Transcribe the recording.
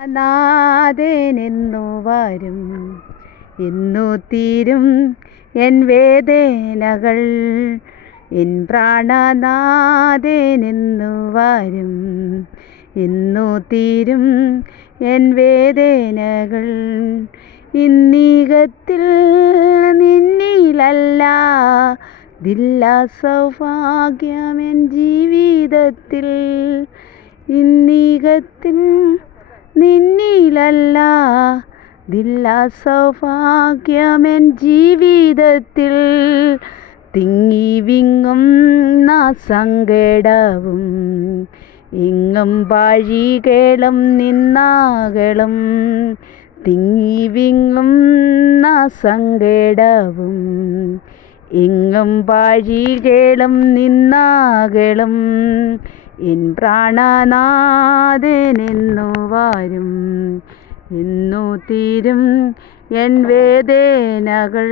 നാഥനെന്നു വരും, എന്നു തീരും എൻ വേദനകൾ. എൻ പ്രാണനാഥനെന്നു വരും, എന്നു തീരും എൻ വേദനകൾ. ഇന്നീകത്തിൽ നിന്നിലല്ല ദില്ല സൗഭാഗ്യമെൻ ജീവിതത്തിൽ. ഇന്നീകത്തിൽ നിന്നിലല്ല ദില്ല സൗഭാഗ്യമെൻ ജീവിതത്തിൽ. തിങ്ങി വിങ്ങും സങ്കടവും എങ്ങും വഴികളും നിന്നാകളും. തിങ്ങി വിങ്ങും സങ്കടവും എങ്ങും വഴികളും നിന്നാകളും. എൻ പ്രാണനാഥനെന്നു വരും, എന്നു തീരും എൻ വേദനകൾ.